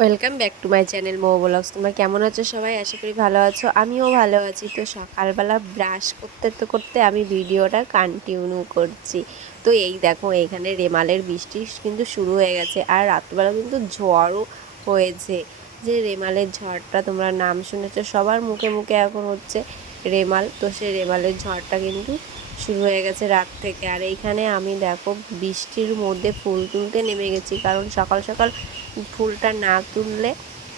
Welcome back to my channel Mo vlogs. তোমরা কেমন আছো সবাই? আশা করি ভালো আছো, আমিও ভালো আছি। তো সকালবেলা ব্রাশ করতে আমি ভিডিওটা কন্টিনিউ করছি। তো এই দেখো, এখানে রেমালের বৃষ্টি কিন্তু শুরু হয়ে গেছে, আর রাত্রবেলা কিন্তু ঝড়ও হয়েছে। যে রেমালের ঝড়টা তোমরা নাম শুনেছো, সবার মুখে মুখে এখন হচ্ছে রেমাল। তো সেই রেমালের ঝড়টা কিন্তু শুরু হয়ে গেছে রাত থেকে। আর এইখানে আমি দেখো বৃষ্টির মধ্যে ফুল তুলতে নেমে গেছি, কারণ সকাল সকাল ফুলটা না তুললে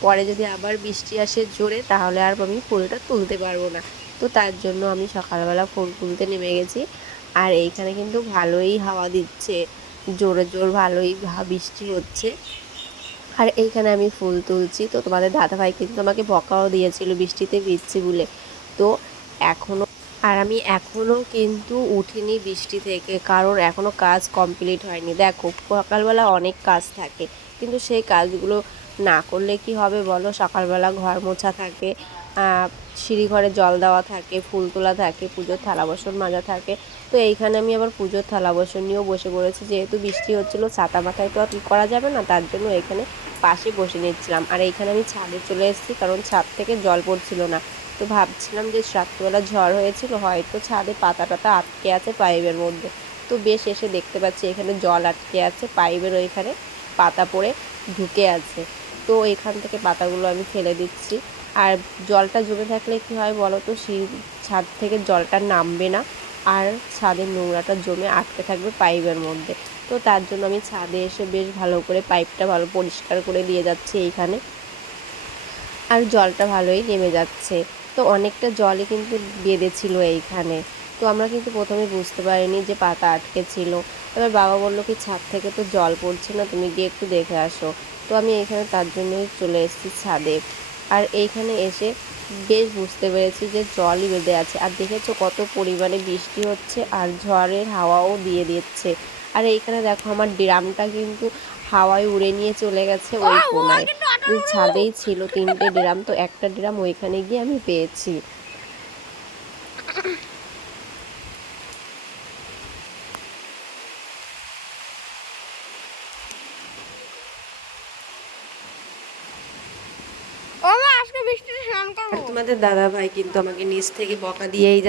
পরে যদি আবার বৃষ্টি আসে জোরে, তাহলে আর আমি ফুলটা তুলতে পারবো না। তো তার জন্য আমি সকালবেলা ফুল তুলতে নেমে গেছি। আর এইখানে কিন্তু ভালোই হাওয়া দিচ্ছে, জোরে ভালোই বৃষ্টি হচ্ছে। আর এইখানে আমি ফুল তুলছি। তো তোমাদের দাদাভাই কিন্তু আমাকে বকাও দিয়েছিল বৃষ্টিতে ভিজছি বলে। তো এখনও আমি এখনও কিন্তু উঠিনি বৃষ্টি থেকে, কারণ এখনও কাজ কমপ্লিট হয়নি। দেখো, সকালবেলা অনেক কাজ থাকে, কিন্তু সেই কাজগুলো না করলে কি হবে বলো? সকালবেলা ঘর মোছা থাকে, সিঁড়ি ঘরে জল দেওয়া থাকে, ফুল তোলা থাকে, পুজোর থালা বাসন মাজা থাকে। তো এইখানে আমি আবার পুজোর থালা বাসন নিয়েও বসে পড়েছি। যেহেতু বৃষ্টি হচ্ছিলো, ছাতা মাথায় তো আর করা যাবে না, তার জন্য এখানে পাশে বসে নিচ্ছিলাম। আর এইখানে আমি ছাদে চলে এসেছি, কারণ ছাদ থেকে জল পড়ছিল না। তো ভাবছিলাম যে রাত্রিবেলা ঝড় হয়েছিল, হয়তো ছাদে পাতা টাতা আটকে আছে পাইপের মধ্যে। তো বেশ এসে দেখতে পাচ্ছি এখানে জল আটকে আছে, পাইপের ওইখানে পাতা পড়ে ঢুকে আছে। তো এখান থেকে পাতাগুলো আমি ফেলে দিচ্ছি। আর জলটা জমে থাকলে কি হয় বলো তো, সেই ছাদ থেকে জলটা নামবে না, আর ছাদের নোংরাটা জমে আটকে থাকবে পাইপের মধ্যে। তো তার জন্য আমি ছাদে এসে বেশ ভালো করে পাইপটা ভালো পরিষ্কার করে দিয়ে যাচ্ছি এইখানে। আর জলটা ভালোই নেমে যাচ্ছে। তো অনেকটা জলই কিন্তু বেঁধেছিল এইখানে। তো আমরা কিন্তু প্রথমে বুঝতে পারিনি যে পাতা আটকে ছিল। এবার বাবা বললো কি, ছাদ থেকে তো জল পড়ছে না, তুমি গিয়ে একটু দেখে আসো। তো আমি এখানে তার জন্যই চলে এসেছি ছাদে। আর এইখানে এসে বেশ বুঝতে পেরেছি যে জলই বেঁধে আছে। আর দেখেছো কত পরিমাণে বৃষ্টি হচ্ছে, আর ঝড়ের হাওয়াও দিয়ে দিচ্ছে। আর এইখানে দেখো, আমার ড্রামটা কিন্তু হাওয়ায় উড়ে নিয়ে চলে গেছে ওই কোনায়। ছাদেই ছিল 3টে ড্রাম, তো একটা ড্রাম ওইখানে গিয়ে আমি পেয়েছি। আর তোমাদের দাদা ভাই কিন্তু আমাকে নিচ থেকে বকা দিয়েই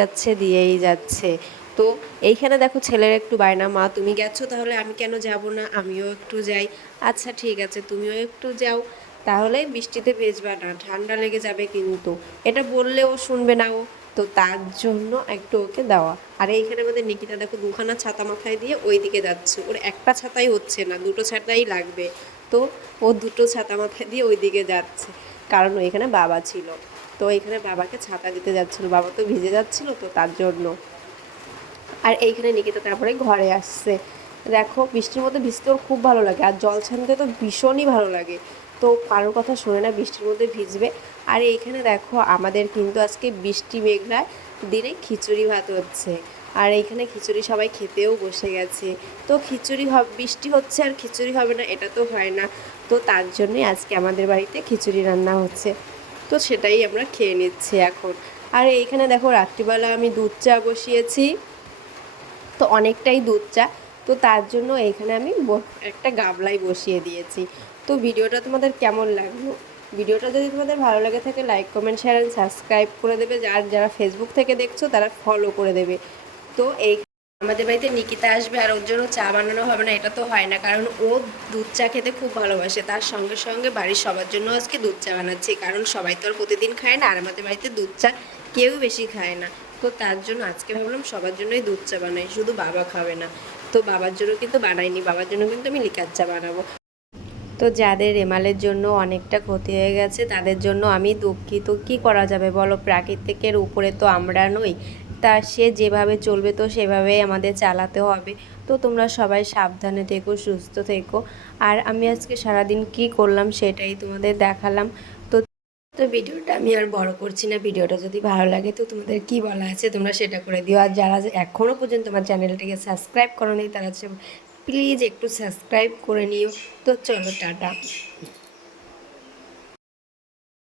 যাচ্ছে। তো এইখানে দেখো, ছেলের একটু বায়না, মা তুমি গেছো তাহলে আমি কেন যাব না, আমিও একটু যাই। আচ্ছা ঠিক আছে, তুমিও একটু যাও, তাহলে বৃষ্টিতে ভেজবা না, ঠান্ডা লেগে যাবে কিন্তু। এটা বললেও শুনবে না ও। তো তার জন্য একটু ওকে দেওয়া। আর এইখানে আমাদের নিকিতা দেখো, দুখানা ছাতা মাথায় দিয়ে ওই দিকে যাচ্ছে। ওর একটা ছাতাই হচ্ছে না, দুটো ছাতাই লাগবে। তো ও দুটো ছাতা মাথায় দিয়ে ওই দিকে যাচ্ছে, কারণ ওইখানে বাবা ছিল। তো এখানে বাবাকে ছাতা দিতে যাচ্ছিল, বাবা তো ভিজে যাচ্ছিল, তো তার জন্য। আর এইখানে নিকিতা তারপরে ঘরে আসছে। দেখো, বৃষ্টির মধ্যে ভিজতে ওর খুব ভালো লাগে, আর জল ছানতে তো ভীষণই ভালো লাগে। তো কারোর কথা শোনে না, বৃষ্টির মধ্যে ভিজবে। আর এইখানে দেখো, আমাদের কিন্তু আজকে বৃষ্টি মেঘলার দিনে খিচুড়ি ভাত হচ্ছে। আর এইখানে খিচুড়ি সবাই খেতেও বসে গেছে। তো বৃষ্টি হচ্ছে আর খিচুড়ি হবে না, এটা তো হয় না। তো তার জন্যই আজকে আমাদের বাড়িতে খিচুড়ি রান্না হচ্ছে। তো সেটাই আমরা খেয়ে নিচ্ছি এখন। আর এইখানে দেখো, রাত্রিবেলা আমি দুধ চা বসিয়েছি, তো অনেকটাই দুধ চা। তো তার জন্য এখানে আমি একটা গামলায় বসিয়ে দিয়েছি। তো ভিডিওটা তোমাদের কেমন লাগলো? ভিডিওটা যদি তোমাদের ভালো লাগে থাকে, like comment share and subscribe করে দেবে। আর যারা ফেসবুক থেকে দেখছো তারা ফলো করে দেবে। তো এই আমাদের বাড়িতে নিকিতা আসবে, আর ওর জন্য চা বানানো হবে না, এটা তো হয় না, কারণ ও দুধ চা খেতে খুব ভালোবাসে। তার সঙ্গে সঙ্গে বাড়ির সবার জন্য আজকে দুধ চা বানাচ্ছি, কারণ সবাই তো আর প্রতিদিন খায় না, আর আমাদের বাড়িতে দুধ চা কেউ বেশি খায় না। তো তার জন্য আজকে ভাবলাম সবার জন্যই দুধ চা বানাই, শুধু বাবা খাবে না। তো বাবার জন্য কিন্তু বানাইনি, বাবার জন্য কিন্তু আমি লিকার চা বানাবো। তো যাদের রেমালের জন্য অনেকটা ক্ষতি হয়ে গেছে, তাদের জন্য আমি দুঃখিত। কী করা যাবে বলো, প্রাকৃতিকের উপরে তো আমরা নই। তা সে যেভাবে চলবে তো সেভাবেই আমাদের চালাতে হবে। তো তোমরা সবাই সাবধানে থেকো, সুস্থ থেকো। আর আমি আজকে সারাদিন কি করলাম সেটাই তোমাদের দেখালাম। তো তো ভিডিওটা আমি আর বড় করছি না। ভিডিওটা যদি ভালো লাগে তো তোমাদের কি বলা আছে তোমরা সেটা করে দিও। আর যারা এখনও পর্যন্ত আমার চ্যানেলটিকে সাবস্ক্রাইব করো নি, তারা প্লিজ একটু সাবস্ক্রাইব করে নিও। তো চলো, টাটা।